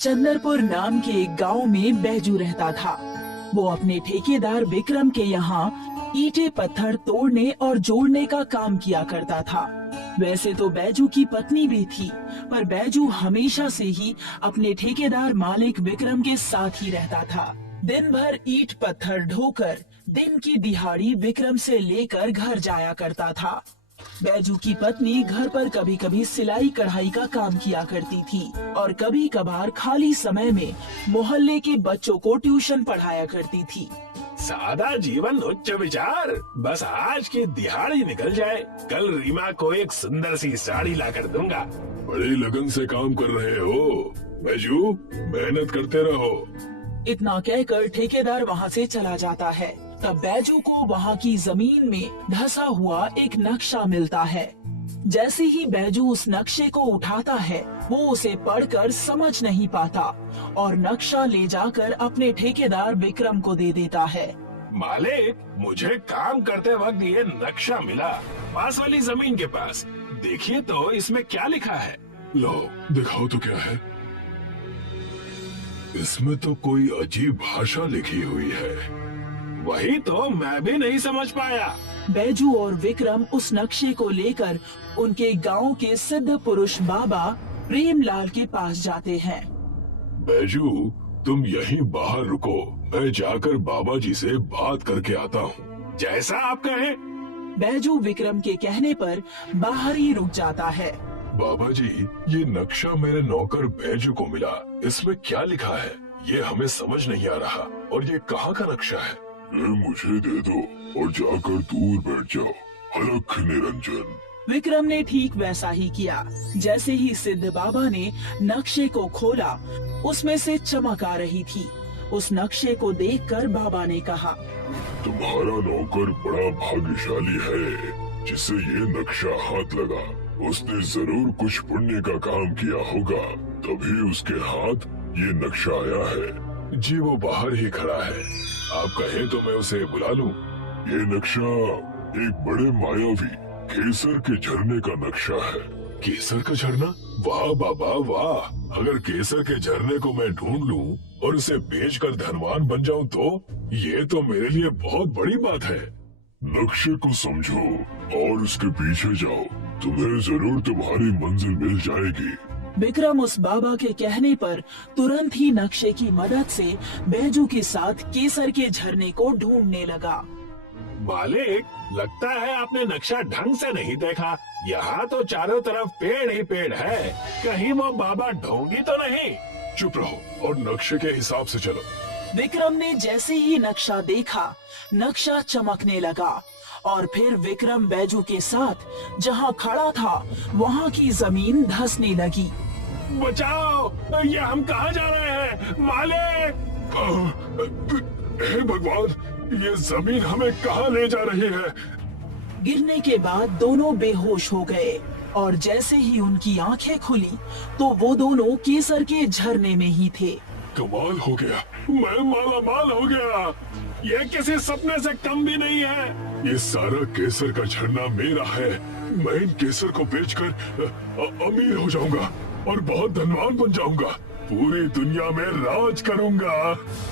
चंदरपुर नाम के एक गांव में बैजू रहता था। वो अपने ठेकेदार विक्रम के यहाँ ईंटें पत्थर तोड़ने और जोड़ने का काम किया करता था। वैसे तो बैजू की पत्नी भी थी, पर बैजू हमेशा से ही अपने ठेकेदार मालिक विक्रम के साथ ही रहता था। दिन भर ईंट पत्थर ढोकर दिन की दिहाड़ी विक्रम से लेकर घर जाया करता था। बैजू की पत्नी घर पर कभी कभी सिलाई कढ़ाई का काम किया करती थी और कभी कभार खाली समय में मोहल्ले के बच्चों को ट्यूशन पढ़ाया करती थी। सादा जीवन उच्च विचार, बस आज की दिहाड़ी निकल जाए, कल रीमा को एक सुंदर सी साड़ी लाकर दूंगा। बड़ी लगन से काम कर रहे हो बैजू, मेहनत करते रहो। इतना कहकर ठेकेदार वहाँ से चला जाता है। तब बैजू को वहाँ की जमीन में धसा हुआ एक नक्शा मिलता है। जैसे ही बैजू उस नक्शे को उठाता है, वो उसे पढ़कर समझ नहीं पाता और नक्शा ले जाकर अपने ठेकेदार विक्रम को दे देता है। मालिक, मुझे काम करते वक्त ये नक्शा मिला, पास वाली जमीन के पास। देखिए तो इसमें क्या लिखा है। लो दिखाओ तो क्या है। इसमें तो कोई अजीब भाषा लिखी हुई है। वही तो मैं भी नहीं समझ पाया। बैजू और विक्रम उस नक्शे को लेकर उनके गांव के सिद्ध पुरुष बाबा प्रेमलाल के पास जाते हैं। बैजू, तुम यहीं बाहर रुको, मैं जाकर बाबा जी से बात करके आता हूँ। जैसा आप कहें। बैजू विक्रम के कहने पर बाहर ही रुक जाता है। बाबा जी, ये नक्शा मेरे नौकर बैजू को मिला। इसमें क्या लिखा है ये हमें समझ नहीं आ रहा। और ये कहाँ का नक्शा है? ये मुझे दे दो और जाकर दूर बैठ जाओ। अलख निरंजन। विक्रम ने ठीक वैसा ही किया। जैसे ही सिद्ध बाबा ने नक्शे को खोला, उसमें से चमक आ रही थी। उस नक्शे को देखकर बाबा ने कहा, तुम्हारा नौकर बड़ा भाग्यशाली है जिसे ये नक्शा हाथ लगा। उसने जरूर कुछ पुण्य का काम किया होगा, तभी उसके हाथ ये नक्शा आया है। जी वो बाहर ही खड़ा है, आप कहें तो मैं उसे बुला लूं। ये नक्शा एक बड़े मायावी केसर के झरने का नक्शा है। केसर का झरना? वाह बाबा वाह! अगर केसर के झरने को मैं ढूंढ लूं और उसे बेचकर धनवान बन जाऊं तो ये तो मेरे लिए बहुत बड़ी बात है। नक्शे को समझो और उसके पीछे जाओ, तुम्हें जरूर तुम्हारी मंजिल मिल जाएगी। विक्रम उस बाबा के कहने पर तुरंत ही नक्शे की मदद से बैजू के साथ केसर के झरने को ढूंढने लगा। मालिक, लगता है आपने नक्शा ढंग से नहीं देखा। यहाँ तो चारों तरफ पेड़ ही पेड़ है, कहीं वो बाबा ढोंगी तो नहीं। चुप रहो और नक्शे के हिसाब से चलो। विक्रम ने जैसे ही नक्शा देखा, नक्शा चमकने लगा और फिर विक्रम बैजू के साथ जहाँ खड़ा था वहाँ की जमीन धंसने लगी। बचाओ, ये हम कहाँ जा रहे हैं मालिक? हे भगवान, ये जमीन हमें कहाँ ले जा रही है? गिरने के बाद दोनों बेहोश हो गए और जैसे ही उनकी आंखें खुली तो वो दोनों केसर के झरने में ही थे। कमाल हो गया, मैं माला माल हो गया। ये किसी सपने से कम भी नहीं है। ये सारा केसर का झरना मेरा है। मैं इन केसर को बेचकर अमीर हो जाऊंगा और बहुत धनवान बन जाऊंगा। पूरी दुनिया में राज करूंगा।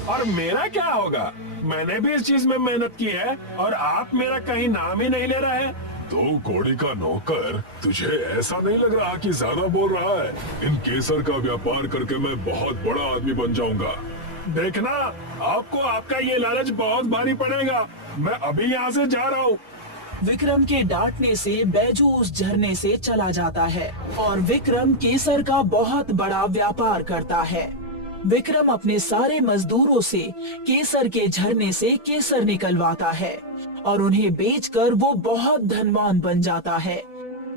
और मेरा क्या होगा? मैंने भी इस चीज में मेहनत की है और आप मेरा कहीं नाम ही नहीं ले रहे। तो घोड़ी का नौकर, तुझे ऐसा नहीं लग रहा कि ज्यादा बोल रहा है? इन केसर का व्यापार करके मैं बहुत बड़ा आदमी बन जाऊंगा। देखना, आपको आपका ये लालच बहुत भारी पड़ेगा। मैं अभी यहाँ से जा रहा हूँ। विक्रम के डांटने से बैजू उस झरने से चला जाता है और विक्रम केसर का बहुत बड़ा व्यापार करता है। विक्रम अपने सारे मजदूरों से केसर के झरने से केसर निकलवाता है और उन्हें बेचकर वो बहुत धनवान बन जाता है।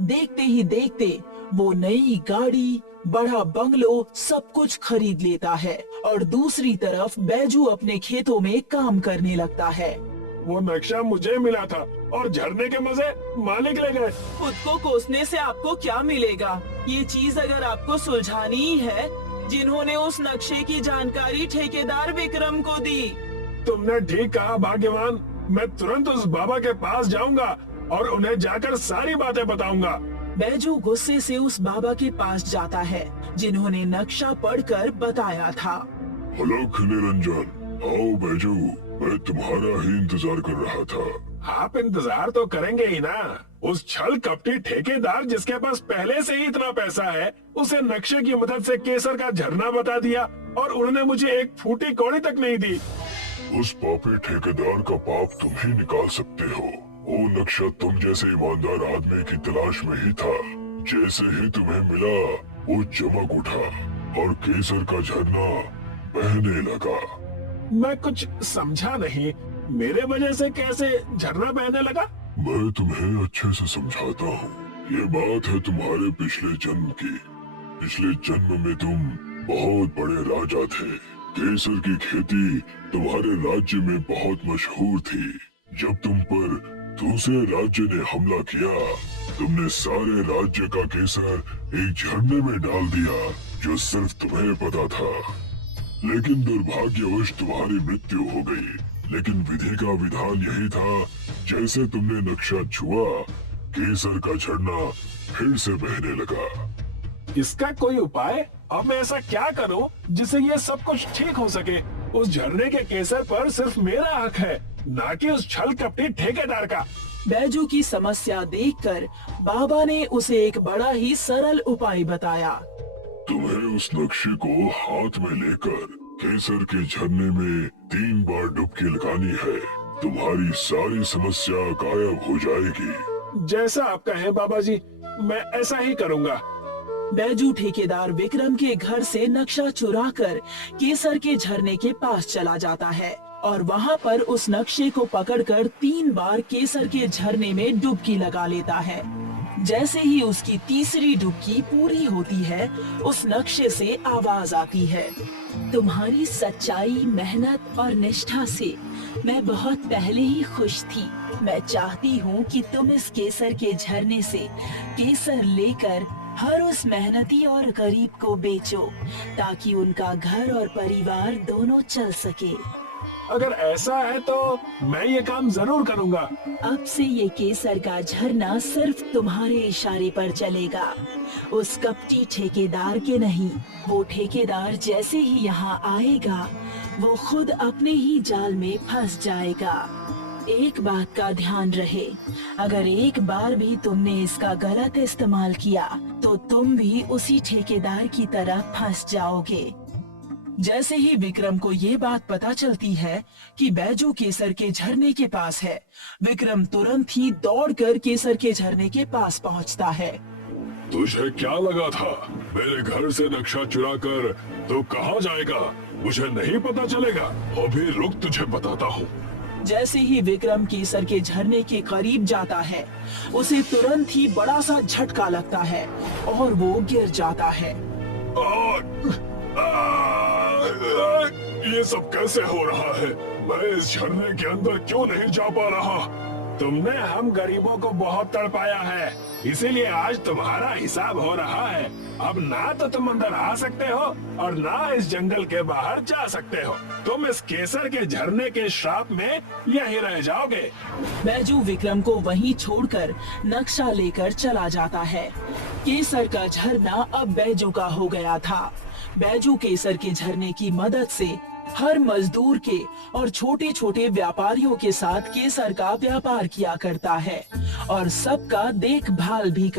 देखते ही देखते वो नई गाड़ी, बड़ा बंगलो सब कुछ खरीद लेता है और दूसरी तरफ बैजू अपने खेतों में काम करने लगता है। वो नक्शा मुझे मिला था और झरने के मजे मालिक ले गए। खुद को कोसने से आपको क्या मिलेगा? ये चीज अगर आपको सुलझानी ही है, जिन्होंने उस नक्शे की जानकारी ठेकेदार विक्रम को दी। तुमने ठीक कहा भाग्यवान, मैं तुरंत उस बाबा के पास जाऊंगा और उन्हें जाकर सारी बातें बताऊंगा। बैजू गुस्से से उस बाबा के पास जाता है जिन्होंने नक्शा पढ़कर बताया था। अलग निरंजन, आओ बैजू, मैं तुम्हारा ही इंतजार कर रहा था। आप इंतजार तो करेंगे ही ना। उस छल कपटी ठेकेदार जिसके पास पहले से ही इतना पैसा है, उसे नक्शे की मदद से केसर का झरना बता दिया और उन्होंने मुझे एक फूटी कौड़ी तक नहीं दी। उस पापी ठेकेदार का पाप तुम ही निकाल सकते हो। वो नक्शा तुम जैसे ईमानदार आदमी की तलाश में ही था। जैसे ही तुम्हें मिला वो चमक उठा और केसर का झरना बहने लगा। मैं कुछ समझा नहीं, मेरे वजह से कैसे झरना बहने लगा? मैं तुम्हें अच्छे से समझाता हूँ। ये बात है तुम्हारे पिछले जन्म की। पिछले जन्म में तुम बहुत बड़े राजा थे। केसर की खेती तुम्हारे राज्य में बहुत मशहूर थी। जब तुम पर दूसरे राज्य ने हमला किया, तुमने सारे राज्य का केसर एक झरने में डाल दिया जो सिर्फ तुम्हें पता था। लेकिन दुर्भाग्यवश तुम्हारी मृत्यु हो गई। लेकिन विधि का विधान यही था, जैसे तुमने नक्शा छुआ, केसर का झरना फिर से बहने लगा। इसका कोई उपाय? अब मैं ऐसा क्या करूं जिससे ये सब कुछ ठीक हो सके? उस झरने के केसर पर सिर्फ मेरा हक है, ना कि उस छल कपटी ठेकेदार का। बैजू की समस्या देखकर बाबा ने उसे एक बड़ा ही सरल उपाय बताया। तुम्हें उस नक्शे को हाथ में लेकर केसर के झरने में 3 बार डुबकी लगानी है। तुम्हारी सारी समस्या गायब हो जाएगी। जैसा आप कहें बाबा जी, मैं ऐसा ही करूंगा। बैजू ठेकेदार विक्रम के घर से नक्शा चुराकर केसर के झरने के पास चला जाता है और वहाँ पर उस नक्शे को पकड़कर 3 बार केसर के झरने में डुबकी लगा लेता है। जैसे ही उसकी तीसरी डुबकी पूरी होती है, उस नक्शे से आवाज आती है, तुम्हारी सच्चाई, मेहनत और निष्ठा से मैं बहुत पहले ही खुश थी। मैं चाहती हूँ कि तुम इस केसर के झरने से केसर लेकर हर उस मेहनती और गरीब को बेचो, ताकि उनका घर और परिवार दोनों चल सके। अगर ऐसा है तो मैं ये काम जरूर करूंगा। अब से ये केसर का झरना सिर्फ तुम्हारे इशारे पर चलेगा, उस कपटी ठेकेदार के नहीं। वो ठेकेदार जैसे ही यहाँ आएगा, वो खुद अपने ही जाल में फंस जाएगा। एक बात का ध्यान रहे, अगर एक बार भी तुमने इसका गलत इस्तेमाल किया तो तुम भी उसी ठेकेदार की तरह फंस जाओगे। जैसे ही विक्रम को ये बात पता चलती है कि बैजू केसर के झरने के पास है, विक्रम तुरंत ही दौड़कर केसर के झरने के पास पहुंचता है। तुझे क्या लगा था मेरे घर से नक्शा चुराकर तो कहाँ जाएगा? मुझे नहीं पता चलेगा। अभी रुक, तुझे बताता हूँ। जैसे ही विक्रम केसर के झरने के करीब जाता है, उसे तुरंत ही बड़ा सा झटका लगता है और वो गिर जाता है। ये सब कैसे हो रहा है? मैं इस झरने के अंदर क्यों नहीं जा पा रहा? तुमने हम गरीबों को बहुत तड़पाया है, इसीलिए आज तुम्हारा हिसाब हो रहा है। अब ना तो तुम अंदर आ सकते हो और ना इस जंगल के बाहर जा सकते हो। तुम इस केसर के झरने के श्राप में यहीं रह जाओगे। बैजू विक्रम को वहीं छोड़कर नक्शा लेकर चला जाता है। केसर का झरना अब बैजू का हो गया था। बैजू केसर के झरने की मदद से हर मजदूर के और छोटे छोटे व्यापारियों के साथ केसर का व्यापार किया करता है और सबका देखभाल भी करता है।